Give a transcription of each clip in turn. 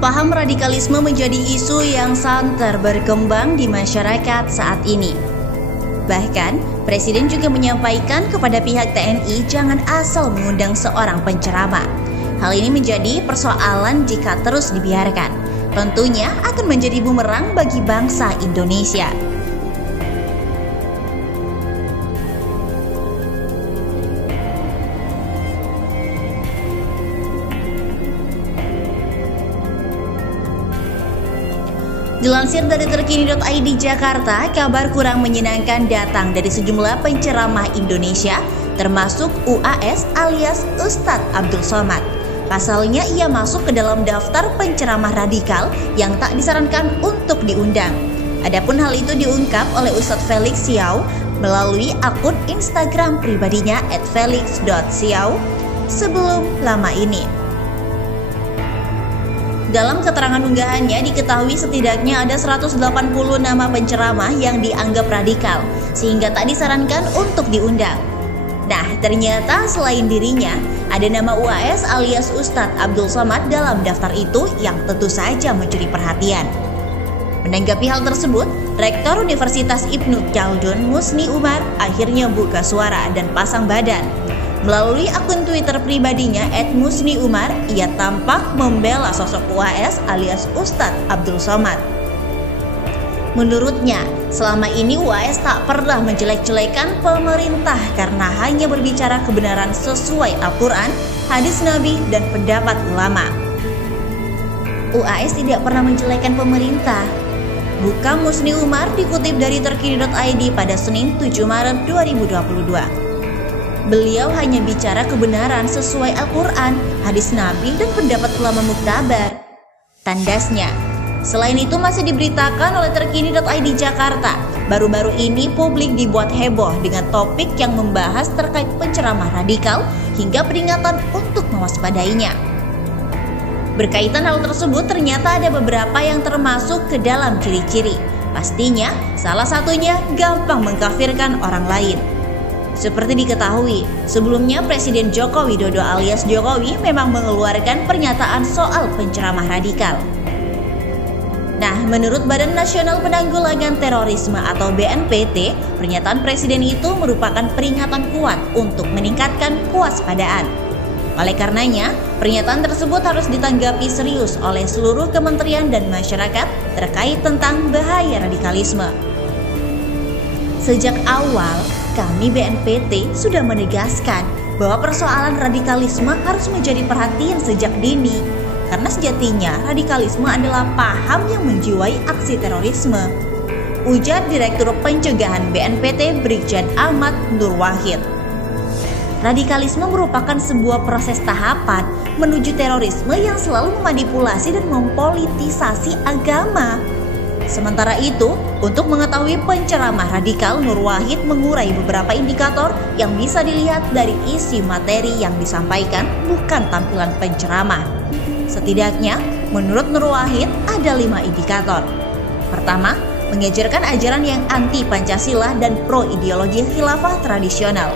Paham radikalisme menjadi isu yang santer berkembang di masyarakat saat ini. Bahkan, Presiden juga menyampaikan kepada pihak TNI jangan asal mengundang seorang penceramah. Hal ini menjadi persoalan jika terus dibiarkan. Tentunya akan menjadi bumerang bagi bangsa Indonesia. Dilansir dari terkini.id Jakarta, kabar kurang menyenangkan datang dari sejumlah penceramah Indonesia, termasuk UAS alias Ustadz Abdul Somad. Pasalnya ia masuk ke dalam daftar penceramah radikal yang tak disarankan untuk diundang. Adapun hal itu diungkap oleh Ustadz Felix Siau melalui akun Instagram pribadinya @felix.siau sebelum lama ini. Dalam keterangan unggahannya diketahui setidaknya ada 180 nama penceramah yang dianggap radikal sehingga tak disarankan untuk diundang. Nah, ternyata selain dirinya ada nama UAS alias Ustadz Abdul Somad dalam daftar itu yang tentu saja mencuri perhatian. Menanggapi hal tersebut, Rektor Universitas Ibnu Khaldun Musni Umar akhirnya buka suara dan pasang badan. Melalui akun Twitter pribadinya @musniumar, ia tampak membela sosok UAS alias Ustadz Abdul Somad. Menurutnya, selama ini UAS tak pernah menjelek-jelekan pemerintah karena hanya berbicara kebenaran sesuai Al-Quran, hadis Nabi, dan pendapat ulama. UAS tidak pernah menjelekkan pemerintah. Buka Musni Umar dikutip dari terkini.id pada Senin 7 Maret 2022. Beliau hanya bicara kebenaran sesuai Al-Quran, hadis Nabi, dan pendapat ulama muktabar, tandasnya. Selain itu masih diberitakan oleh terkini.id Jakarta, baru-baru ini publik dibuat heboh dengan topik yang membahas terkait penceramah radikal hingga peringatan untuk mewaspadainya. Berkaitan hal tersebut ternyata ada beberapa yang termasuk ke dalam ciri-ciri. Pastinya salah satunya gampang mengkafirkan orang lain. Seperti diketahui, sebelumnya Presiden Joko Widodo alias Jokowi memang mengeluarkan pernyataan soal penceramah radikal. Nah, menurut Badan Nasional Penanggulangan Terorisme atau BNPT, pernyataan Presiden itu merupakan peringatan kuat untuk meningkatkan kewaspadaan. Oleh karenanya, pernyataan tersebut harus ditanggapi serius oleh seluruh kementerian dan masyarakat terkait tentang bahaya radikalisme. Sejak awal, kami BNPT sudah menegaskan bahwa persoalan radikalisme harus menjadi perhatian sejak dini, karena sejatinya radikalisme adalah paham yang menjiwai aksi terorisme, ujar Direktur Pencegahan BNPT Brigjen Ahmad Nur Wahid. Radikalisme merupakan sebuah proses tahapan menuju terorisme yang selalu memanipulasi dan mempolitisasi agama. Sementara itu, untuk mengetahui penceramah radikal, Nur Wahid mengurai beberapa indikator yang bisa dilihat dari isi materi yang disampaikan, bukan tampilan penceramah. Setidaknya, menurut Nur Wahid ada 5 indikator. Pertama, mengajarkan ajaran yang anti Pancasila dan pro ideologi khilafah tradisional.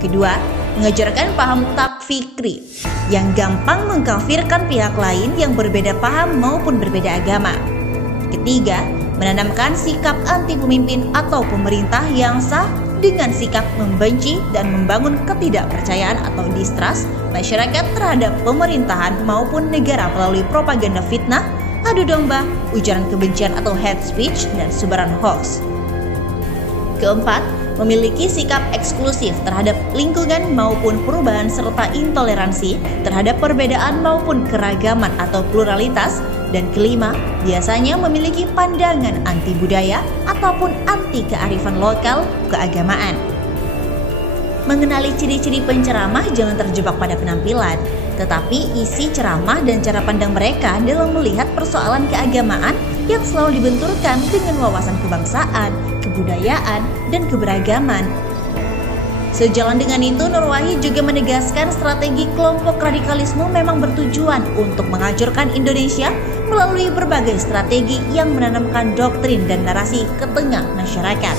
Kedua, mengajarkan paham takfikri yang gampang mengkafirkan pihak lain yang berbeda paham maupun berbeda agama. Ketiga, menanamkan sikap anti pemimpin atau pemerintah yang sah dengan sikap membenci dan membangun ketidakpercayaan atau distrust masyarakat terhadap pemerintahan maupun negara melalui propaganda fitnah, adu domba, ujaran kebencian atau hate speech, dan sebaran hoax. Keempat, memiliki sikap eksklusif terhadap lingkungan maupun perubahan serta intoleransi terhadap perbedaan maupun keragaman atau pluralitas. Dan kelima, biasanya memiliki pandangan anti budaya ataupun anti kearifan lokal keagamaan. Mengenali ciri-ciri penceramah jangan terjebak pada penampilan, tetapi isi ceramah dan cara pandang mereka dalam melihat persoalan keagamaan yang selalu dibenturkan dengan wawasan kebangsaan, kebudayaan, dan keberagaman. Sejalan dengan itu, Nur Wahid juga menegaskan strategi kelompok radikalisme memang bertujuan untuk menghancurkan Indonesia melalui berbagai strategi yang menanamkan doktrin dan narasi ke tengah masyarakat.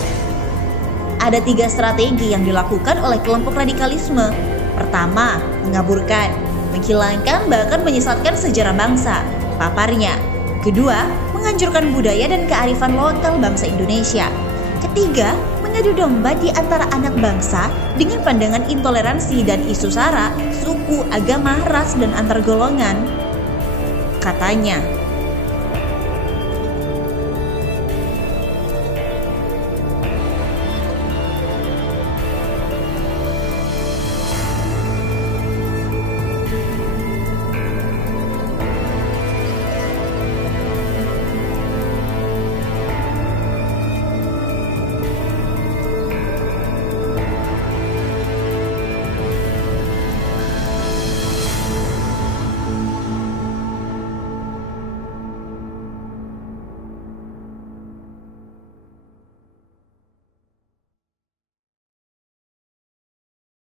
Ada 3 strategi yang dilakukan oleh kelompok radikalisme. Pertama, mengaburkan, menghilangkan bahkan menyesatkan sejarah bangsa. paparnya. Kedua, menganjurkan budaya dan kearifan lokal bangsa Indonesia. Ketiga, mengadu domba di antara anak bangsa dengan pandangan intoleransi dan isu sara, suku, agama, ras, dan antar golongan. Katanya,